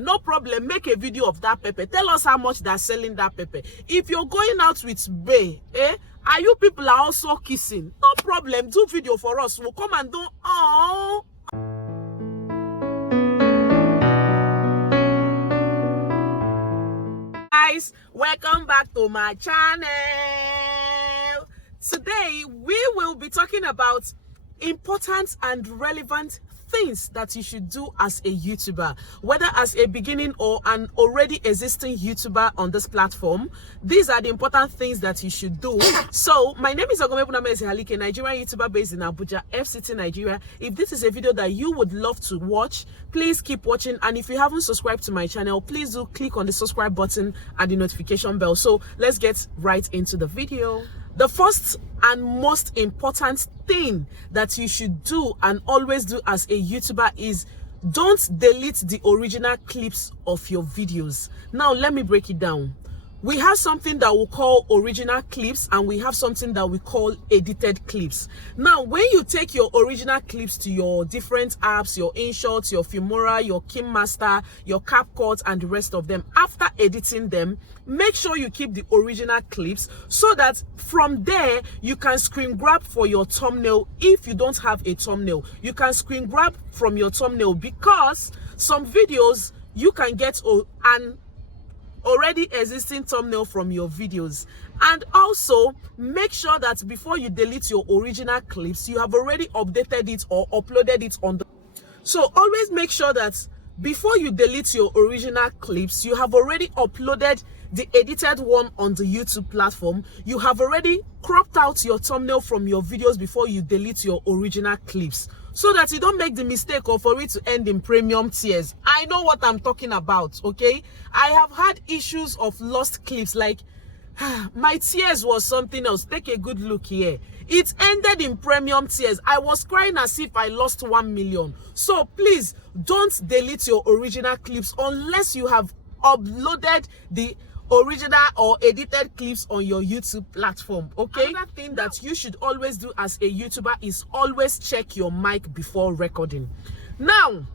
No problem, make a video of that pepper. Tell us how much they're selling that pepper. If you're going out with bae, are you people are also kissing? No problem, do video for us. We'll come and do. Oh. Guys, welcome back to my channel. Today we will be talking about important and relevant things that you should do as a YouTuber, whether as a beginning or an already existing YouTuber on this platform. These are the important things that you should do. So my name is OGOM'S, a Nigerian YouTuber based in Abuja, FCT, Nigeria. If this is a video that you would love to watch, please keep watching, and if you haven't subscribed to my channel, please do click on the subscribe button and the notification bell. So let's get right into the video. The first and most important thing that you should do and always do as a YouTuber is don't delete the original clips of your videos. Now, let me break it down. We have something that we call original clips, and we have something that we call edited clips. Now, when you take your original clips to your different apps, your InShot, your Filmora, your KineMaster, your CapCut, and the rest of them, after editing them, make sure you keep the original clips so that from there, you can screen grab for your thumbnail. If you don't have a thumbnail, you can screen grab from your thumbnail, because some videos, you can get an already existing thumbnail from your videos. And also make sure that before you delete your original clips, you have already updated it or uploaded it on the. So always make sure that before you delete your original clips, you have already uploaded the edited one on the YouTube platform. You have already cropped out your thumbnail from your videos before you delete your original clips, so that you don't make the mistake of for it to end in premium tears. I know what I'm talking about, okay? I have had issues of lost clips, like my tears was something else. Take a good look here. It ended in premium tears. I was crying as if I lost 1 million. So please don't delete your original clips unless you have uploaded the original or edited clips on your YouTube platform, okay? Another thing that you should always do as a YouTuber is always check your mic before recording. Now,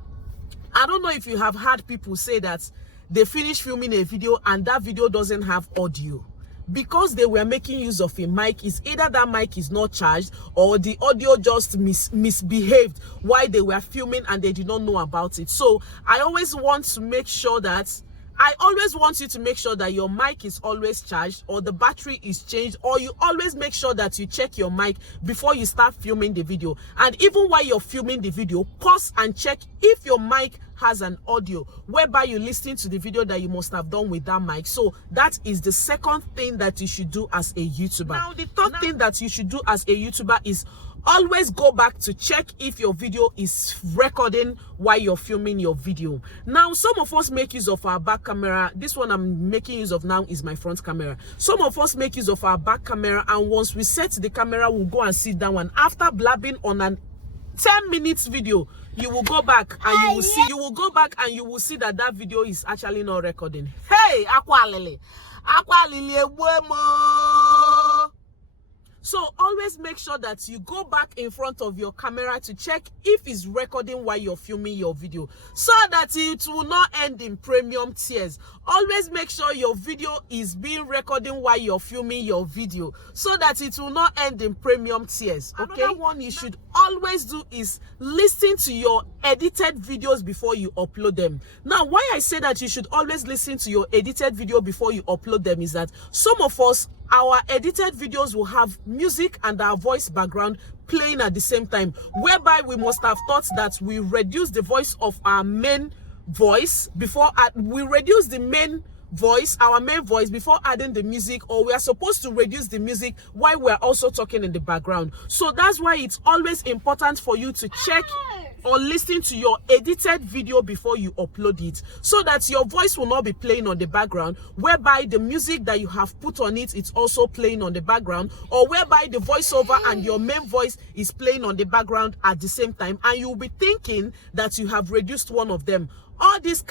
I don't know if you have heard people say that they finish filming a video and that video doesn't have audio because they were making use of a mic. Is either that mic is not charged or the audio just misbehaved while they were filming and they did not know about it. So I always want you to make sure that your mic is always charged, or the battery is changed, or you always make sure that you check your mic before you start filming the video. And even while you're filming the video, pause and check if your mic has an audio, whereby you listen to the video that you must have done with that mic. So that is the second thing that you should do as a YouTuber. Now, the third thing that you should do as a YouTuber is always go back to check if your video is recording while you're filming your video. Now, some of us make use of our back camera. This one I'm making use of now is my front camera. Some of us make use of our back camera, and once we set the camera, we'll go and sit down, and after blabbing on an 10 minutes video, you will go back and you will see that that video is actually not recording. Hey, aqua lily So always make sure that you go back in front of your camera to check if it's recording while you're filming your video, so that it will not end in premium tears. Always make sure your video is being recording while you're filming your video, so that it will not end in premium tears, okay? Another one you should always do is listen to your edited videos before you upload them. Now, why I say that you should always listen to your edited video before you upload them is that some of us, our edited videos will have music and our voice background playing at the same time, whereby we must have thought that we reduce the voice of our main voice before we reduce the main voice, our main voice, before adding the music, or we are supposed to reduce the music while we're also talking in the background. So that's why it's always important for you to check or listen to your edited video before you upload it, so that your voice will not be playing on the background, whereby the music that you have put on it is also playing on the background, or whereby the voiceover and your main voice is playing on the background at the same time, and you'll be thinking that you have reduced one of them. All this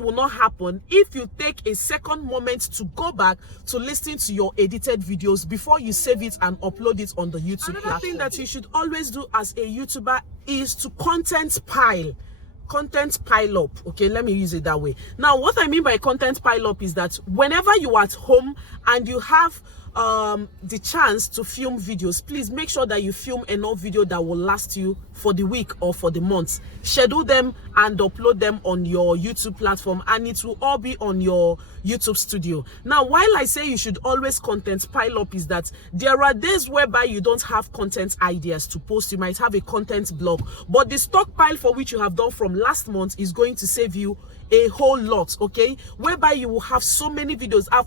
will not happen if you take a second moment to go back to listen to your edited videos before you save it and upload it on the YouTube platform. Another thing that you should always do as a YouTuber is to content pile. content pile up. Okay, let me use it that way. Now, what I mean by content pile up is that whenever you are at home and you have the chance to film videos, please make sure that you film enough video that will last you for the week or for the month. Schedule them and upload them on your YouTube platform, and it will all be on your YouTube studio. Now, while I say you should always content pile up, is that there are days whereby you don't have content ideas to post. You might have a content blog, but the stockpile for which you have done from last month is going to save you a whole lot, okay? Whereby you will have so many videos. I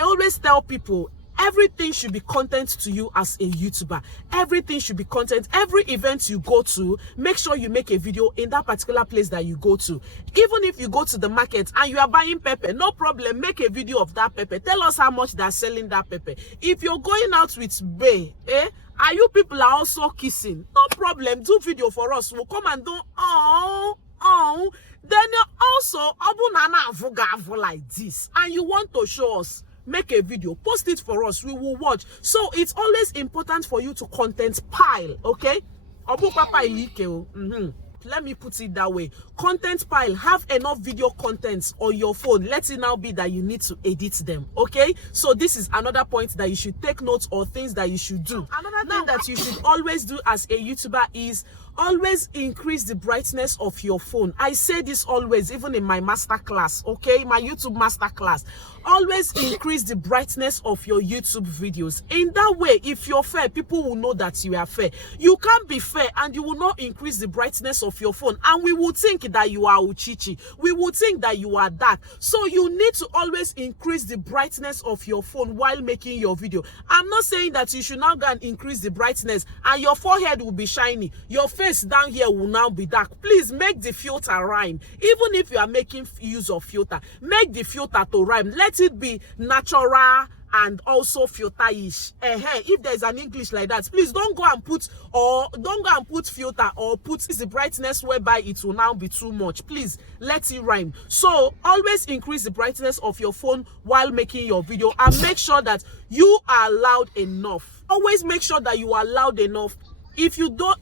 always tell people, everything should be content to you as a YouTuber. Everything should be content. Every event you go to, make sure you make a video in that particular place that you go to. Even if you go to the market and you are buying pepper, no problem, make a video of that pepper. Tell us how much they're selling that pepper. If you're going out with Bay, are you people are also kissing? No problem, do video for us. We'll come and do, then also, like this, and you want to show us, make a video, post it for us, we will watch. So it's always important for you to content pile, okay? Let me put it that way. Content pile. Have enough video contents on your phone. Let it now be that you need to edit them, okay? So this is another point that you should take notes, or things that you should do. Another thing that you should always do as a YouTuber is always increase the brightness of your phone. I say this always, even in my master class, okay? My YouTube master class. Always increase the brightness of your YouTube videos. In that way, if you're fair, people will know that you are fair. You can't be fair and you will not increase the brightness of your phone, and we will think that you are uchichi. We will think that you are dark. So you need to always increase the brightness of your phone while making your video. I'm not saying that you should now go and increase the brightness and your forehead will be shiny. Your face down here will now be dark. Please make the filter rhyme. Even if you are making use of filter, make the filter to rhyme. Let it be natural and also filter-ish. If there's an English like that, please don't go and put filter or put the brightness whereby it will now be too much. Please let it rhyme. So always increase the brightness of your phone while making your video, and make sure that you are loud enough. Always make sure that you are loud enough. If you know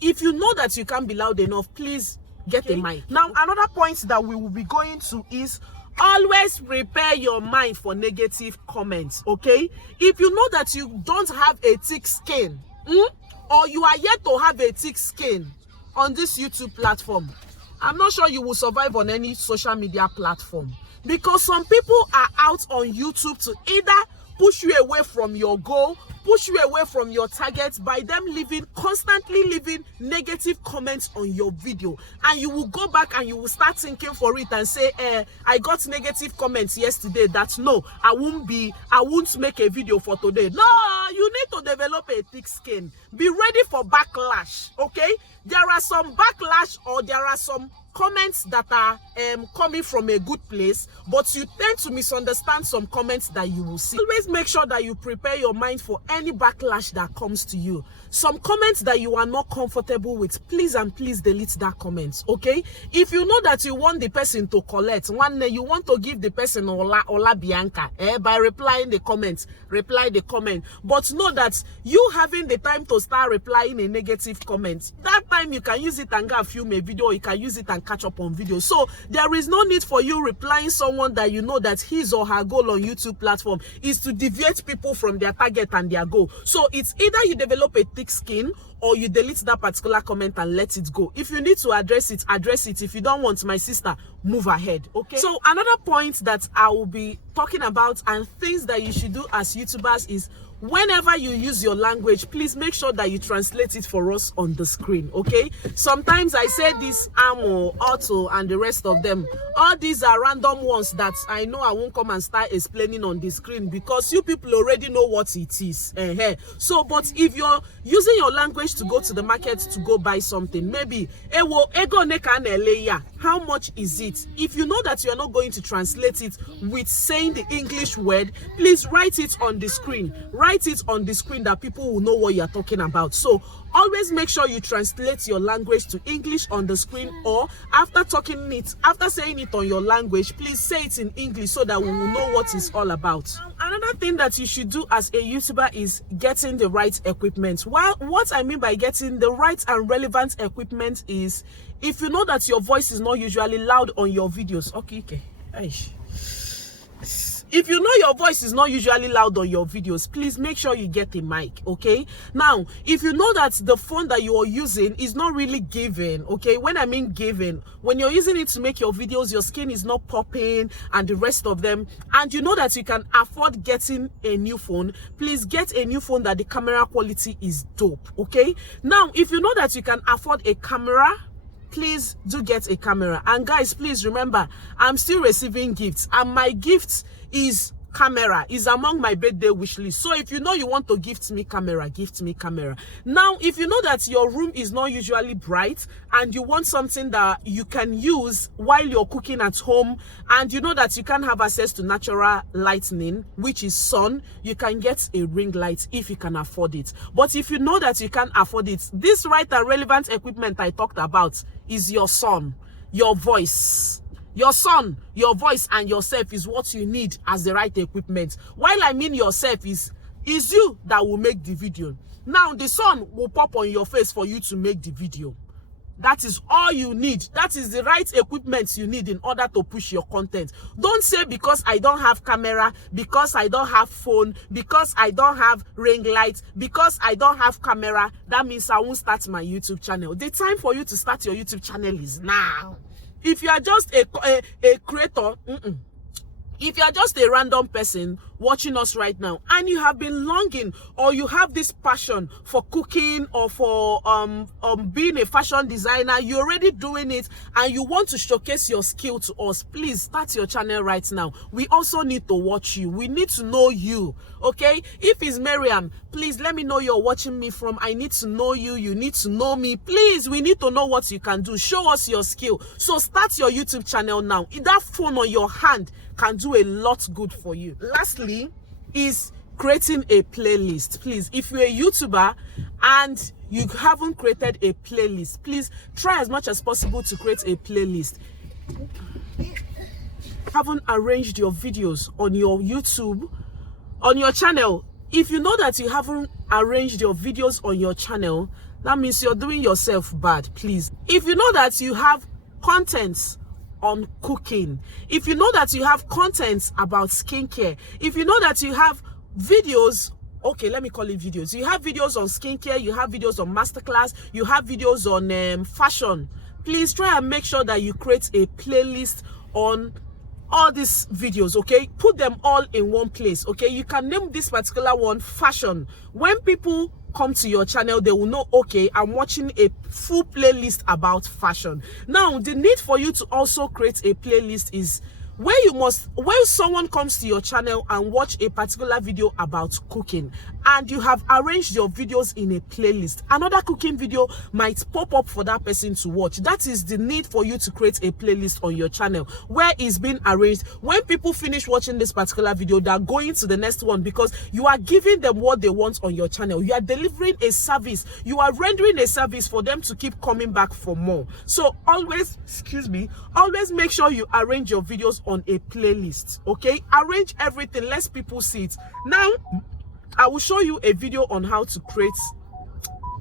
that you can't be loud enough, please get a mic. Now, another point that we will be going to is always prepare your mind for negative comments, okay? If you know that you don't have a thick skin, or you are yet to have a thick skin on this YouTube platform, I'm not sure you will survive on any social media platform, because some people are out on YouTube to either push you away from your goal, push you away from your targets by them constantly leaving negative comments on your video, and you will go back and you will start thinking for it and say, I got negative comments yesterday, that no, I won't make a video for today. No, you need to develop a thick skin. Be ready for backlash, okay? There are some backlash, or there are some comments that are coming from a good place, but you tend to misunderstand some comments that you will see. Always make sure that you prepare your mind for any backlash that comes to you. Some comments that you are not comfortable with, please and please delete that comment, okay? If you know that you want the person to collect, one day you want to give the person Ola Bianca, by replying the comments, reply the comment. But know that you having the time to start replying a negative comment, that time you can use it and go film a video, you can use it and catch up on video. So there is no need for you replying someone that you know that his or her goal on YouTube platform is to deviate people from their target and their goal. So it's either you develop a thick skin, or you delete that particular comment and let it go. If you need to address it, address it. If you don't want, my sister, move ahead, okay? So another point that I will be talking about, and things that you should do as YouTubers, is whenever you use your language, please make sure that you translate it for us on the screen, okay? Sometimes I say this Amo, Auto, and the rest of them. All these are random ones that I know I won't come and start explaining on the screen, because you people already know what it is. So, but if you're using your language to go to the market to go buy something, maybe how much is it? If you know that you are not going to translate it with saying the English word, please write it on the screen. Write it on the screen that people will know what you are talking about. So always make sure you translate your language to English on the screen, or after saying it on your language, please say it in English so that we will know what it's all about. Another thing that you should do as a YouTuber is getting the right equipment. Well, what I mean by getting the right and relevant equipment is, if you know that your voice is not usually loud on your videos, okay. If you know your voice is not usually loud on your videos, please make sure you get a mic, okay? Now, if you know that the phone that you are using is not really giving, okay? When I mean giving, when you're using it to make your videos, your skin is not popping and the rest of them, and you know that you can afford getting a new phone, please get a new phone that the camera quality is dope, okay? Now, if you know that you can afford a camera, please do get a camera. And guys, please remember, I'm still receiving gifts, and my gifts is camera, is among my birthday wish list. So if you know you want to gift me camera, gift me camera. Now, if you know that your room is not usually bright and you want something that you can use while you're cooking at home, and you know that you can't have access to natural lighting, which is sun, you can get a ring light if you can afford it. But if you know that you can't afford it, this right and relevant equipment I talked about is your son, your voice. Your son, your voice, and yourself is what you need as the right equipment. While I mean yourself is you that will make the video. Now, the sun will pop on your face for you to make the video. That is all you need. That is the right equipment you need in order to push your content. Don't say because I don't have camera, because I don't have phone, because I don't have ring light, because I don't have camera, that means I won't start my YouTube channel. The time for you to start your YouTube channel is now. If you are just a creator, if you are just a random person watching us right now, and you have been longing, or you have this passion for cooking, or for being a fashion designer, you're already doing it and you want to showcase your skill to us, please start your channel right now. We also need to watch you. We need to know you, okay? If it's Miriam, please let me know you're watching me from. I need to know you. You need to know me. Please, we need to know what you can do. Show us your skill. So start your YouTube channel now. That phone on your hand can do a lot good for you. Lastly is creating a playlist. Please, if you're a YouTuber and you haven't created a playlist, please try as much as possible to create a playlist. Haven't arranged your videos on your YouTube, on your channel. If you know that you haven't arranged your videos on your channel, that means you're doing yourself bad. Please, if you know that you have contents on cooking, if you know that you have contents about skincare, if you know that you have videos, okay, let me call it videos, you have videos on skincare, you have videos on masterclass, you have videos on fashion, please try and make sure that you create a playlist on all these videos, okay? Put them all in one place, okay? You can name this particular one fashion. When people come to your channel, they will know, okay, I'm watching a full playlist about fashion. Now, the need for you to also create a playlist is when someone comes to your channel and watch a particular video about cooking, and you have arranged your videos in a playlist, another cooking video might pop up for that person to watch. That is the need for you to create a playlist on your channel where it's been arranged. When people finish watching this particular video, they're going to the next one, because you are giving them what they want on your channel. You are delivering a service. You are rendering a service for them to keep coming back for more. So always make sure you arrange your videos on a playlist, okay? Arrange everything, let people see it. Now, I will show you a video on how to create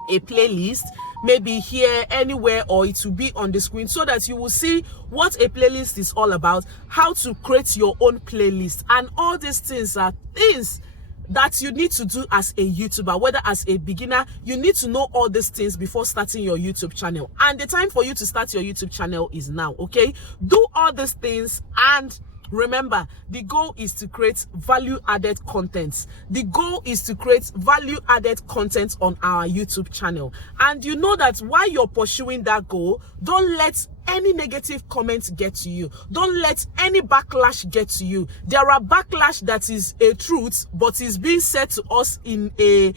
a playlist, maybe here, anywhere, or it will be on the screen, so that you will see what a playlist is all about, how to create your own playlist, and all these things are things that you need to do as a YouTuber. Whether as a beginner, you need to know all these things before starting your YouTube channel, and the time for you to start your YouTube channel is now, okay? Do all these things, and remember, the goal is to create value-added content. The goal is to create value-added content on our YouTube channel. And you know that while you're pursuing that goal, don't let any negative comments get to you. Don't let any backlash get to you. There are backlash that is a truth, but is being said to us in a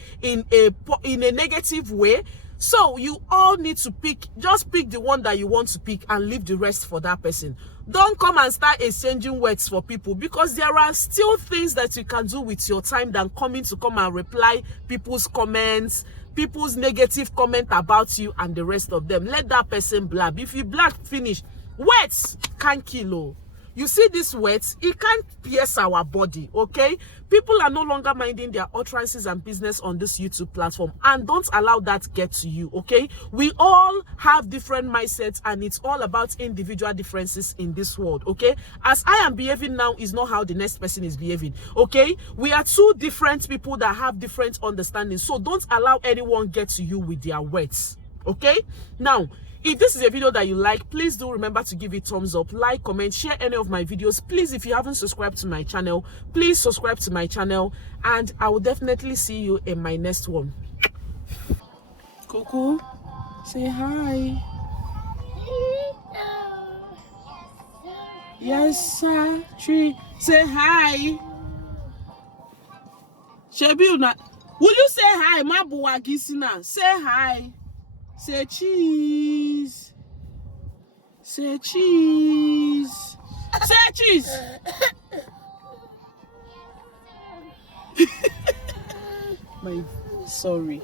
negative way. So you all need to just pick the one that you want to pick and leave the rest for that person. Don't come and start exchanging words for people, because there are still things that you can do with your time than come and reply people's comments, people's negative comment about you and the rest of them. Let that person blab. If you blab finish, words can't kill. Oh. You see these words, it can't pierce our body, okay? People are no longer minding their utterances and business on this YouTube platform, and don't allow that get to you, okay? We all have different mindsets, and it's all about individual differences in this world, okay? As I am behaving now is not how the next person is behaving, okay? We are two different people that have different understandings, so don't allow anyone get to you with their words, okay? Now, if this is a video that you like, please do remember to give it thumbs up, like, comment, share any of my videos. Please, if you haven't subscribed to my channel, please subscribe to my channel, and I will definitely see you in my next one. Coco, say hi. Yes, sir. Tree, say hi. Shebi, will you say hi, Mabuwa Gisina? Say hi. Say cheese. Say cheese. Say cheese. Sorry.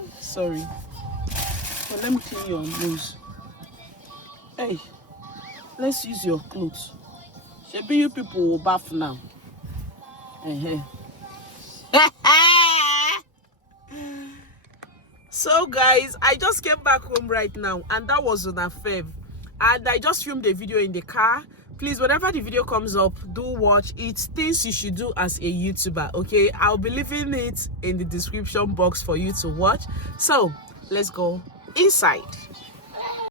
Well, let me clean your nose. Hey, let's use your clothes. Maybe you people will bath now. So guys, I just came back home right now, and that was on a fave, and I just filmed a video in the car. Please, whenever the video comes up, do watch it. Things you should do as a YouTuber, okay? I'll be leaving it in the description box for you to watch. So let's go inside.